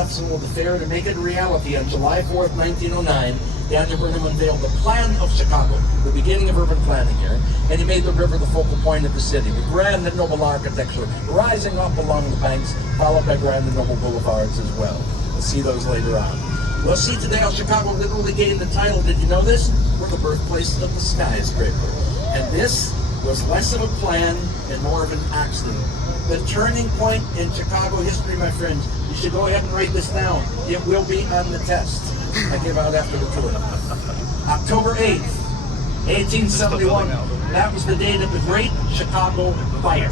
successful of the fair. To make it a reality, on July 4th, 1909, Daniel Burnham unveiled the plan of Chicago, the beginning of urban planning here, and he made the river the focal point of the city, with grand and noble architecture rising up along the banks, followed by grand and noble boulevards as well. We'll see those later on. We'll see today how Chicago literally gained the title. Did you know this? We're the birthplace of the skyscraper. And this was less of a plan and more of an accident. The turning point in Chicago history, my friends. You should go ahead and write this down. It will be on the test I give out after the tour. October 8th, 1871. That was the date of the Great Chicago Fire.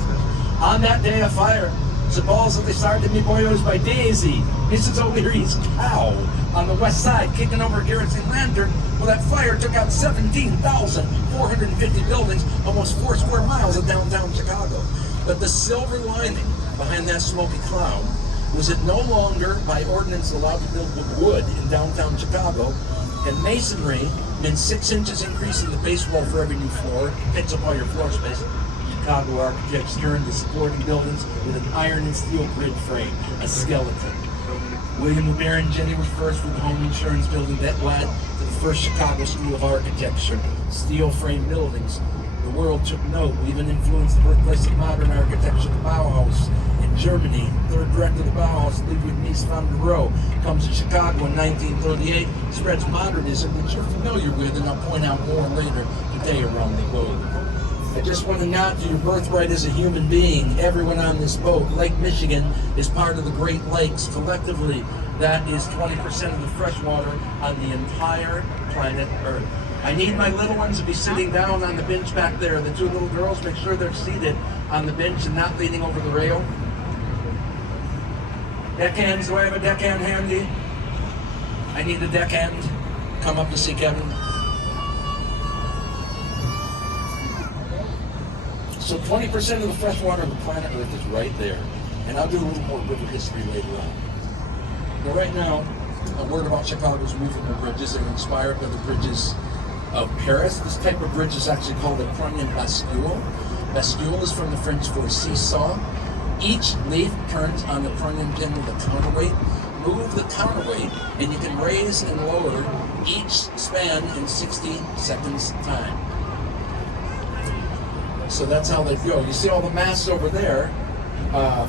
On that day of fire, supposedly started me boys by Daisy, Mrs. O'Leary's cow, on the west side, kicking over a kerosene lantern. Well, that fire took out 17,450 buildings, almost 4 square miles of downtown Chicago. But the silver lining behind that smoky cloud was it no longer, by ordinance, allowed to build with wood in downtown Chicago, and masonry meant 6 inches increase in the base wall for every new floor, picks up all your floor space. Chicago architects turned to supporting buildings with an iron and steel grid frame, a skeleton. William Barrington was first with the home insurance building that led to the first Chicago School of Architecture. Steel frame buildings. The world took note. We even influenced the birthplace of modern architecture, the Bauhaus in Germany. Third director of the Bauhaus, Ludwig Mies van der Rohe, comes to Chicago in 1938, spreads modernism, which you're familiar with, and I'll point out more later today around the globe. I just want to nod to your birthright as a human being. Everyone on this boat, Lake Michigan, is part of the Great Lakes. Collectively, that is 20% of the fresh water on the entire planet Earth. I need my little ones to be sitting down on the bench back there. The 2 little girls, make sure they're seated on the bench and not leaning over the rail. Deckhands, do I have a deckhand handy? I need a deckhand. Come up to see Kevin. So 20% of the fresh water on the planet Earth is right there. And I'll do a little more river history later on. But right now, a word about Chicago's movable bridges. They're inspired by the bridges of Paris. This type of bridge is actually called a Prunian bascule. Bascule is from the French for seesaw. Each leaf turns on the Prunian pin with a counterweight. Move the counterweight, and you can raise and lower each span in 60 seconds time. So that's how they go. You see all the masts over there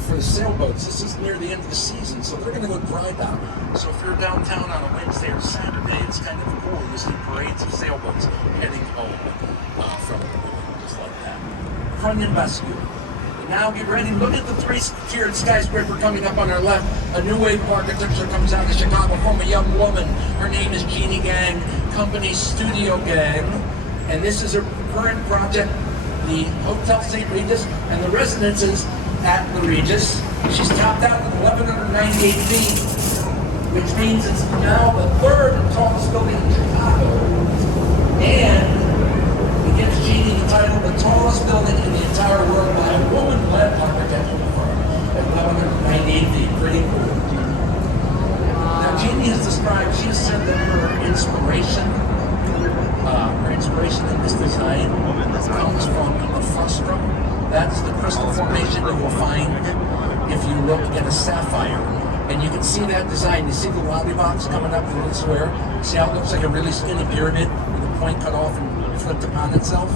for the sailboats. This is near the end of the season, so they're going to go dry dock. So if you're downtown on a Wednesday or Saturday, it's kind of cool. You see parades of sailboats heading home from the river, just like that. Prunian bascule. Now get ready. Look at the 3-tiered skyscraper coming up on our left. A new wave of architecture comes out of Chicago from a young woman. Her name is Jeannie Gang, company Studio Gang, and this is her current project. The Hotel St. Regis and the residences at the Regis. She's topped out at 1,198 feet, which means it's now the 3rd tallest building in Chicago. And it gives Jeannie the title of the tallest building in the entire world by a woman-led architectural firm at 1,198 feet. Pretty cool. Now, Jeannie has described, she has said that her inspiration in this design comes from the frustum. That's the crystal formation that you'll find if you look at a sapphire. And you can see that design. You see the lobby box coming up from the square? See how it looks like a really skinny pyramid with the point cut off and flipped upon itself?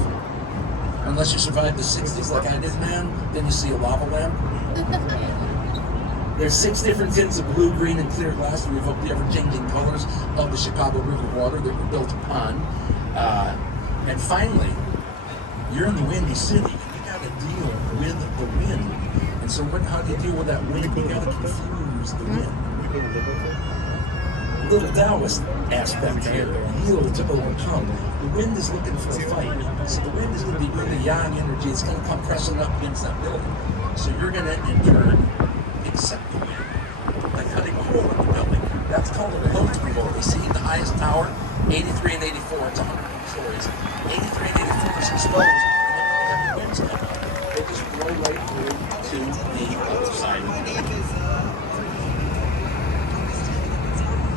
Unless you survived the 60s like I did, man, then you see a lava lamp. There's 6 different tints of blue, green, and clear glass to evoke the ever-changing colors of the Chicago River water that were built upon. And finally, you're in the windy city. You got to deal with the wind. And so how do you deal with that wind? You got to confuse the wind. A little Taoist aspect here, yield to overcome. The wind is looking for a fight. So the wind is going to be really yang energy. It's going to come pressing up against that building. So you're going to, in turn, accept the wind. Like cutting a hole in the building. That's called a boatride. You see the highest tower, 83 and 84. It's 100 stories. 83 and 84 is exposed. And then the winds come up. They just blow right through to the other side.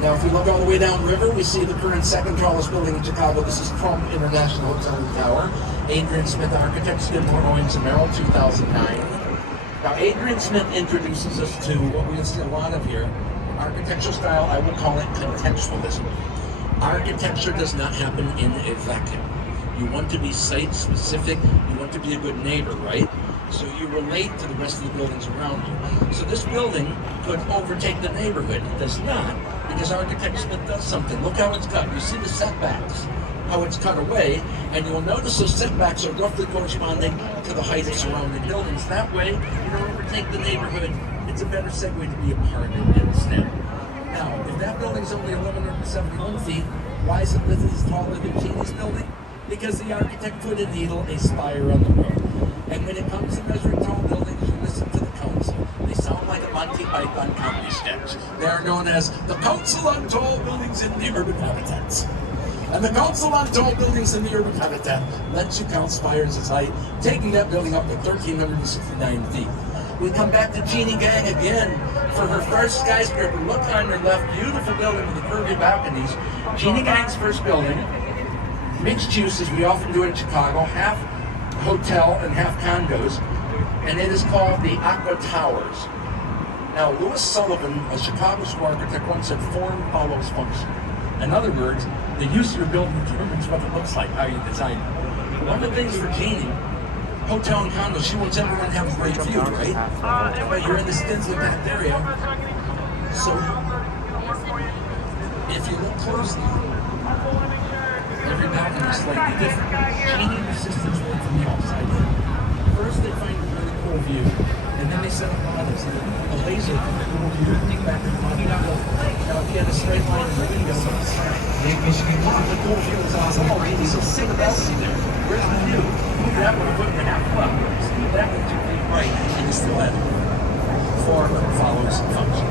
Now, if we look all the way downriver, we see the current 2nd tallest building in Chicago. This is Trump International Hotel and Tower. Adrian Smith Architects, Skidmore, Owings & Merrill, 2009. Now, Adrian Smith introduces us to what we see a lot of here, architectural style, I will call it contextualism. Architecture does not happen in a vacuum. You want to be site-specific, you want to be a good neighbor, right? So you relate to the rest of the buildings around you. So this building could overtake the neighborhood. It does not, because Architect Smith does something. Look how it's cut. You see the setbacks, how it's cut away, and you'll notice those setbacks are roughly corresponding to the height of surrounding buildings. That way, you don't overtake the neighborhood. It's a better segue to be a part of it instead. Now, if that building's only 1,171 feet, why is it listed as taller than Cheney's building? Because the architect put a needle, a spire on the road. And when it comes to measuring tall buildings, you listen to the council. They sound like a Monty Python comedy sketch. They are known as the Council on Tall Buildings in the Urban Habitats. And the Council on Tall Buildings in the Urban Habitat lets you count spires as height, taking that building up to 1,369 feet. We come back to Jeannie Gang again for her first skyscraper. Look on your left, beautiful building with the curvy balconies. Jeannie Gang's first building, mixed use as we often do in Chicago, half hotel and half condos, and it is called the Aqua Towers. Now, Louis Sullivan, a Chicago school architect, once said form follows function. In other words, the use of your building determines what it looks like, how you design it. One of the things for Jeannie, hotel and condo, she wants everyone to have a great view, right? But you're in this densely packed area. So, if you look closely, every balcony is slightly different. Jeannie resistance work from the outside in. First, they find a really cool view, and then they set up models. A laser will be looking back at the model. Now, if you had a straight line in the window, the cool view is awesome. Oh, he's so sick of this. Where's the view? That would have put in half up. That would be right, and you still have it. Form follows function.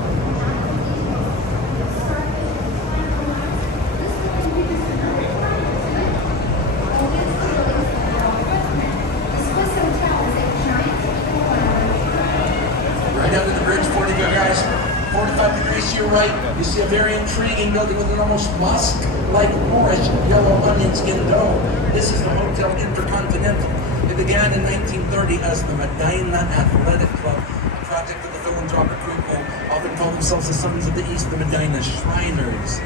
To your right, you see a very intriguing building with an almost musk-like Moorish yellow onion-skin dome. This is the Hotel Intercontinental. It began in 1930 as the Medina Athletic Club, a project of the philanthropic group who often call themselves the Sons of the East, the Medina Shriners.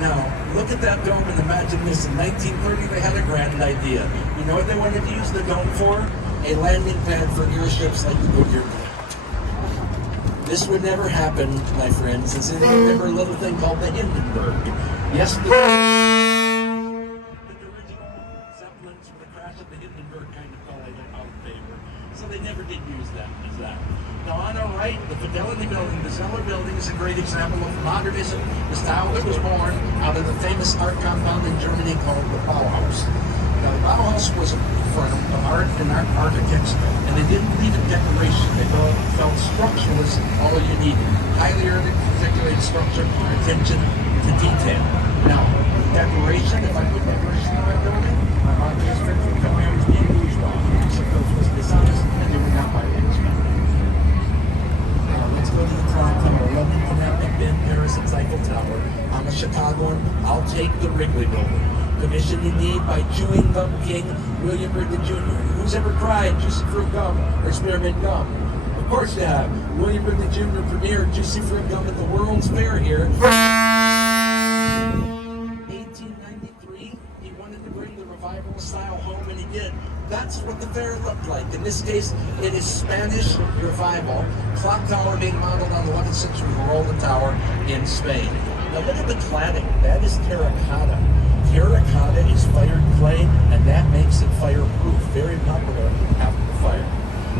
Now, look at that dome and imagine this. In 1930, they had a grand idea. You know what they wanted to use the dome for? A landing pad for airships like the Goodyear. This would never happen, my friends. It's in remember a little thing called the Hindenburg. Yes, the original Zeppelins from the crash of the Hindenburg kind of fell out of favor. So they never did use that as that. Now on our right, the Fidelity Building, the Zeller Building, is a great example of modernism, the style that was born out of the famous art compound in Germany called the Bauhaus. Now, the Bauhaus was a firm of art and architects, and they didn't believe in decoration. They felt structuralist all you needed. Highly articulated structure, attention to detail. Now, decoration, if I put decoration in my building, my architects would tell me I was being bourgeois. Those was dishonest, and they would not buy it. Now, let's go to the Trump Tower. London, Connecticut, Ben, Paris, and Eiffel Tower. I'm a Chicagoan. I'll take the Wrigley Building. Commission indeed by Chewing Gum King William Wrigley Jr. Who's ever tried Juicy Fruit Gum or Spearmint Gum? Of course you have. William Wrigley Jr. premiered Juicy Fruit Gum at the World's Fair here. 1893, he wanted to bring the revival style home, and he did. That's what the fair looked like. In this case, it is Spanish revival. Clock tower being modeled on the 11th century Giralda Tower in Spain. Now look at the cladding. That is terracotta. Terracotta is fired clay, and that makes it fireproof. Very popular after the fire.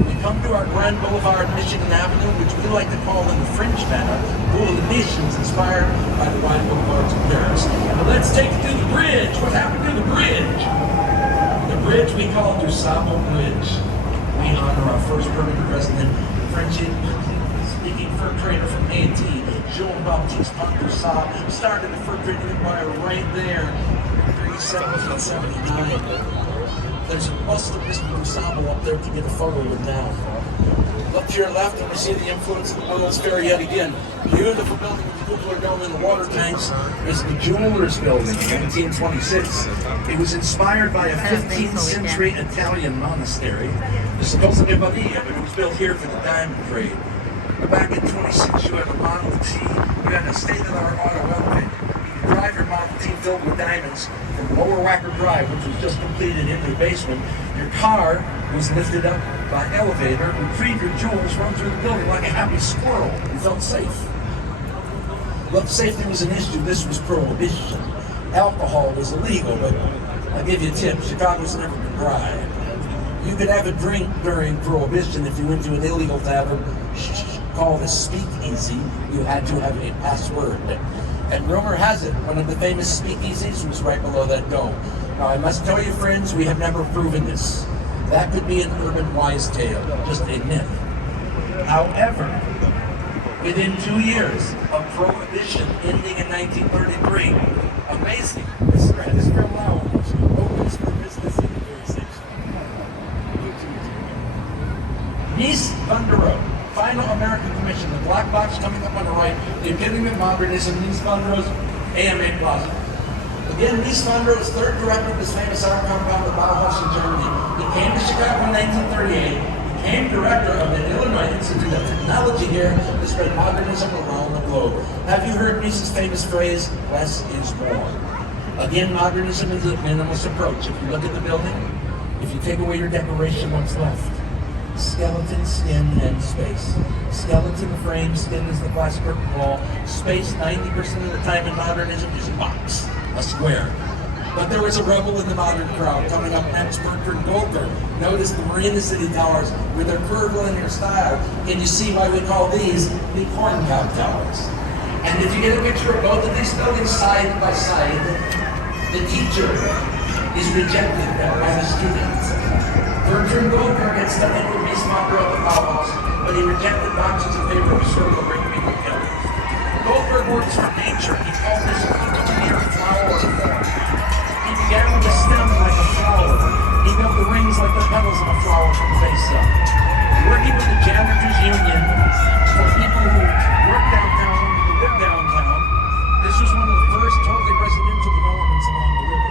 We come to our Grand Boulevard, Michigan Avenue, which we like to call in the French manner, Boule de Missions, inspired by the wide boulevards of Paris. But let's take it to the bridge. What happened to the bridge? The bridge we call Du Sable Bridge. We honor our first permanent resident, French speaking fur trader from A&T, Jean-Baptiste Pont-du-Sable, started the fur trading empire right there. 1779. There's a bust of Mr. Sable up there to get a photo with now. Look to your left and we see the influence of the World's Fair yet again. Beautiful building with the cupola dome and the water tanks is the Jewelers Building in 1726. It was inspired by a 15th century Italian monastery. It's supposed to be Badia, but it was built here for the diamond trade. Back in 26, you had a Model T. You had a state-of-the-art auto elevator. You could drive your Model T filled with diamonds from Lower Wacker Drive, which was just completed, into the basement. Your car was lifted up by elevator, retrieve your jewels, run through the building like a happy squirrel. You felt safe. Look, safety was an issue. This was prohibition. Alcohol was illegal, but I'll give you a tip. Chicago's never been dry. You could have a drink during prohibition if you went to an illegal tavern called a speakeasy. You had to have a password. And rumor has it, one of the famous speakeasies was right below that dome. Now, I must tell you, friends, we have never proven this. That could be an urban wise tale, just a myth. However, within 2 years of prohibition ending in 1933, amazing, this Stratosphere Lounge opens for business in the very station. Mies van der Rohe, final American Commission, the black box coming up on the right, the epitome of modernism, Mies van der Rohe's AMA Plaza. Again, Mies van der Rohe was third director of this famous art compound of Bauhaus in Germany. He came to Chicago in 1938, became director of the Illinois Institute of Technology here to spread modernism around the globe. Have you heard Mies's famous phrase, less is more? Again, modernism is a minimalist approach. If you look at the building, if you take away your decoration, what's left? Skeleton, skin, and space. Skeleton frame, skin is the glass curtain wall. Space, 90% of the time in modernism, is a box, a square. But there was a rebel in the modern crowd. Coming up next, Bertrand Goldberg. Notice the Marina City Towers with their curvilinear style. Can you see why we call these the corn cob towers? And if you get a picture of both of these buildings side by side, the teacher is rejected by the students. Bertrand Goldberg had studied with Mies van der Rohe at the Bauhaus, but he rejected boxes in favor of a circle to bring people together. Goldberg works for nature. He called this a peculiar flower form. He began with a stem like a flower. He built the rings like the petals of a flower from the base up. Working with the Janitors Union for people who work downtown, who live downtown, this was one of the first totally residential developments along the river.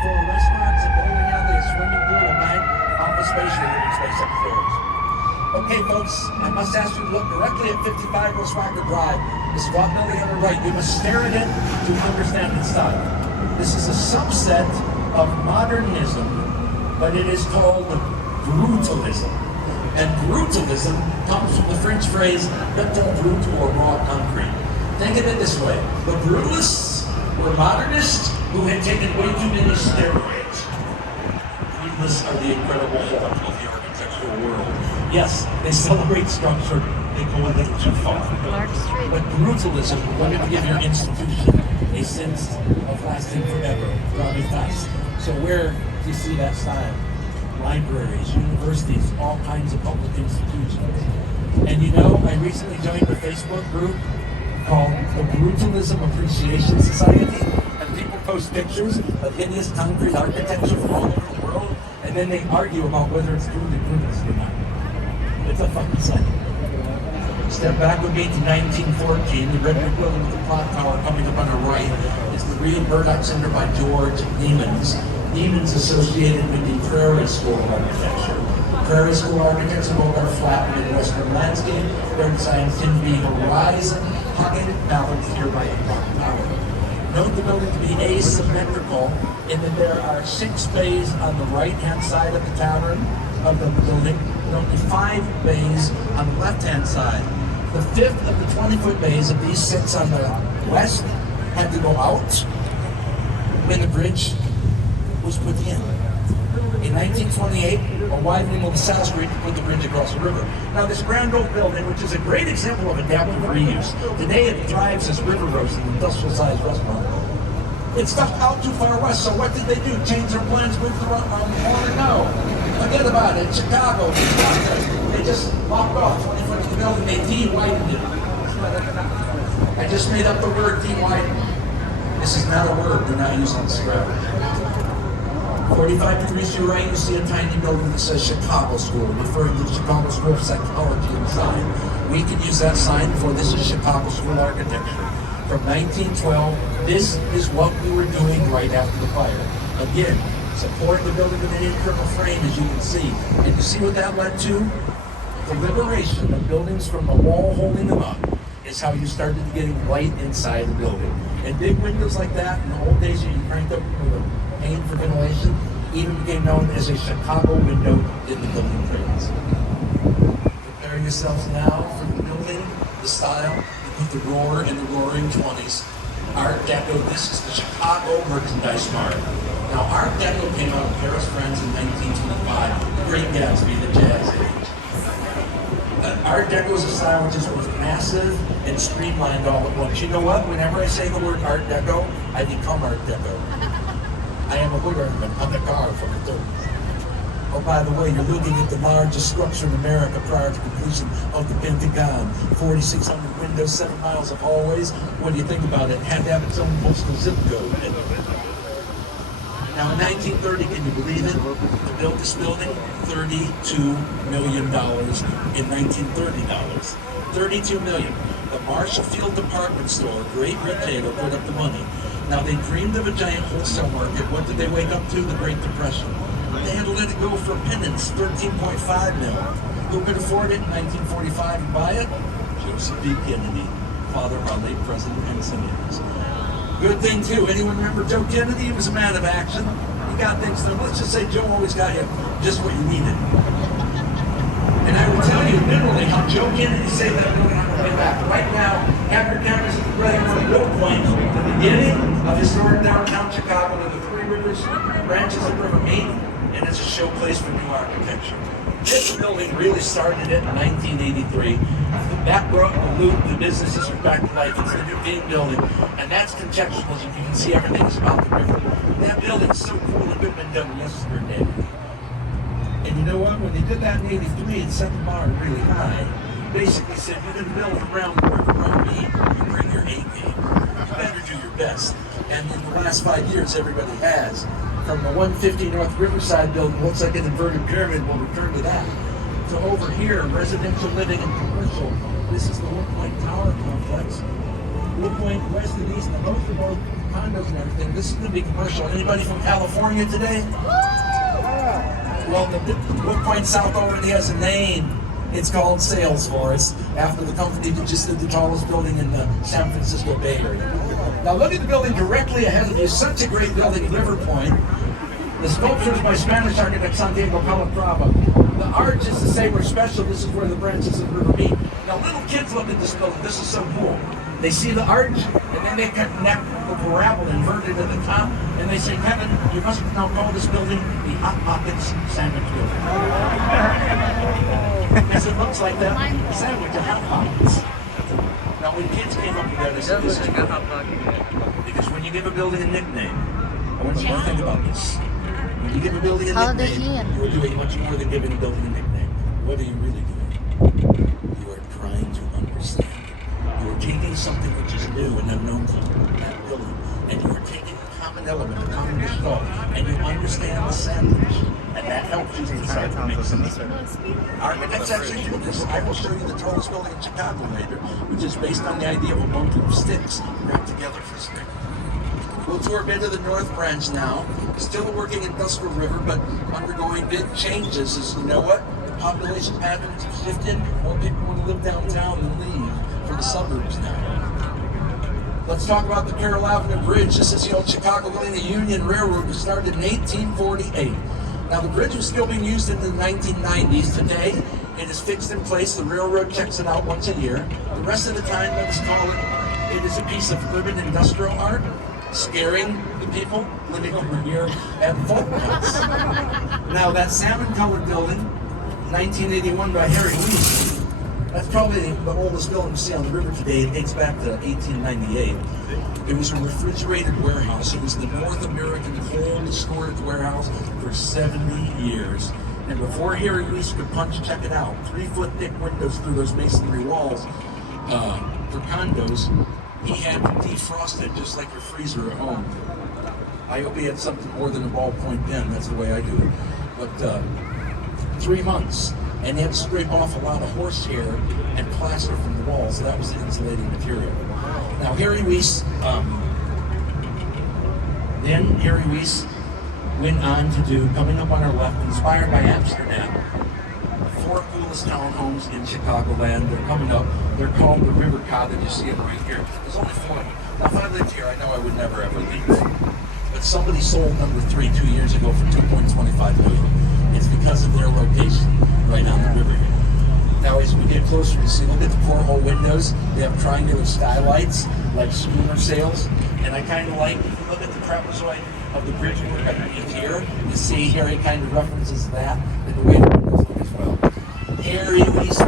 For restaurants, a bowling alley, a swimming pool, a bank, office space, or living space upstairs. Okay, folks, I must ask you to look directly at 55 West Wacker Drive. This rock building on the right. You must stare at it to understand its style. This is a subset of modernism, but it is called brutalism. And brutalism comes from the French phrase beton brut, or raw concrete. Think of it this way. The brutalists were modernists who had taken way too many steroids. Brutalists are the incredible Hulk of the architectural world. Yes, they celebrate structure, they go a little too far. But brutalism wanted to give your institution a sense of lasting forever, gravitas. So where do you see that style? Libraries, universities, all kinds of public institutions. And you know, I recently joined a Facebook group called the Brutalism Appreciation Society, and people post pictures of hideous concrete architecture from all over the world, and then they argue about whether it's truly brutalist or not. It's a fucking sight. Step back with me to 1914, the red brick building with the clock tower coming up on the right is the Real Burdock Center by George Niemans. Niemans associated with the Prairie School of Architecture. Prairie School architects have all got a flat Midwestern landscape. Their designs tend to be horizon, hugging, balanced here by a clock tower. Note the building to be asymmetrical in that there are 6 bays on the right-hand side of the tavern of the building, and only 5 bays on the left-hand side. The 5th of the 20-foot bays of these 6 on the west had to go out when the bridge was put in. In 1928, a widening of the South Street to put the bridge across the river. Now this grand old building, which is a great example of adaptive reuse, today it thrives as River Roast, an industrial-sized restaurant. It's stuck out too far west, so what did they do? Change their plans, move the corner? No. Forget about it. Chicago, they just lopped off 20 foot of the building, they de-widened it. I just made up the word de-widen. This is not a word, we're not using this forever. 45 degrees to your right, you see a tiny building that says Chicago School, referring to the Chicago School of Psychology and Design. We could use that sign for this is Chicago School Architecture. From 1912, this is what we were doing right after the fire. Again, supporting the building with an internal frame, as you can see. And you see what that led to? liberation of buildings from the wall holding them up is how you started getting light inside the building. And big windows like that, in the old days, you cranked up with a pane for ventilation, even became known as a Chicago window in the building trades. Prepare yourselves now for the building, the style, the roar in the roaring 20s. Art Deco, this is the Chicago Merchandise Mart. Now, Art Deco came out of Paris, France in 1925, the Great Gatsby, the Jazz Age. Art Deco is a style which is both massive and streamlined all at once. You know what? Whenever I say the word Art Deco, I become Art Deco. I am a wood ornament on the car from the 30s. Oh, by the way, you're looking at the largest structure in America prior to completion of the Pentagon. 4,600 windows, 7 miles of hallways. What do you think about it? It had to have its own postal zip code. Now, in 1930, can you believe it? To build this building, $32 million in 1930 dollars. $32 million. The Marshall Field Department Store, great retailer, put up the money. Now, they dreamed of a giant wholesale market. What did they wake up to? The Great Depression. They had to let it go for penance, $13.5 million. Who could afford it in 1945 and buy it? Joseph B. Kennedy, father of our late president and senators. Good thing too, anyone remember Joe Kennedy? He was a man of action. He got things done. Let's just say Joe always got you just what you needed. And I will tell you literally how Joe Kennedy saved that building on the way back. Right now, have your cameras at the ready for the Mill Point, the beginning of historic downtown Chicago to the Three Rivers branches of River Meet, and it's a showplace for new architecture. This building really started in 1983. That brought the loop, the businesses are back to life. It's the new Dean building, and that's contextual. As you can see, everything is about the river. That building's so cool, it could have been done yesterday. And you know what? When they did that in '83 and set the bar really high, basically said, you're going to build around the river, around me, you bring your A game. You better do your best. And in the last 5 years, everybody has. From the 150 North Riverside building, looks like an inverted pyramid, we'll return to that. To over here, residential living and commercial. This is the 1 Tower complex. 1 west and east, and both are both condos and everything. This is going to be commercial. Anybody from California today? Well, the 1 South already has a name. It's called Salesforce, after the company that just did the tallest building in the San Francisco Bay Area. Now look at the building directly ahead of you. Such a great building at River Point. The sculpture is by Spanish architect Santiago Calatrava. The arch is to say we're special. This is where the branches of the river meet. Now little kids look at this building. This is so cool. They see the arch, and then they connect the parabola inverted at the top, and they say, Kevin, you must now call this building the Hot Pockets Sandwich Building. Because it looks like that sandwich of Hot Pockets. Now when kids came up with that, they said, this is great. Because when you give a building a nickname, I want you to think about this. When you give a building a nickname, you are doing much more than giving a building a nickname. What are you really doing? You are trying to understand. You are taking something which is new and unknown to that building, and you are taking a common element, a common result, and you understand the sandwich, and that helps you decide to make something. Architects actually do this. I will show you the tallest building in Chicago later, which is based on the idea of a bundle of sticks wrapped together for stick. We'll tour a bit of the North Branch now. Still a working industrial river, but undergoing big changes. As you know what? The population patterns have shifted. More people want to live downtown than leave for the suburbs now. Let's talk about the Carroll Avenue Bridge. This is the old Chicago Illinois Union Railroad. It started in 1848. Now the bridge was still being used in the 1990s. Today, it is fixed in place. The railroad checks it out once a year. The rest of the time, let us call it is a piece of urban industrial art, scaring the people living over here at Fulton's. Now that salmon-colored building, 1981 by Harry Weiss, that's probably the oldest building you see on the river today. It dates back to 1898. It was a refrigerated warehouse. It was the North American cold storage warehouse for 70 years. And before Harry Weiss could punch check it out, 3-foot thick windows through those masonry walls for condos, he had to defrost it just like your freezer at home. I hope he had something more than a ballpoint pen. That's the way I do it. But 3 months. And he had to scrape off a lot of horsehair and plaster from the walls, so that was the insulating material. Now Harry Weiss, went on to do, coming up on our left, inspired by Amsterdam, four coolest townhomes in Chicagoland. They're coming up. They're called the River Cottage. You see it right here. There's only four of them. Now, if I lived here, I know I would never ever leave. But somebody sold number 3 2 years ago for $2.25 million. It's because of their location right on the river here. Now, as we get closer, you see, look at the porthole windows. They have triangular skylights, like schooner sails. And I kind of like, if you look at the trapezoid of the bridge work underneath here, you see here it kind of references that, and the way the windows look as well. Airy, East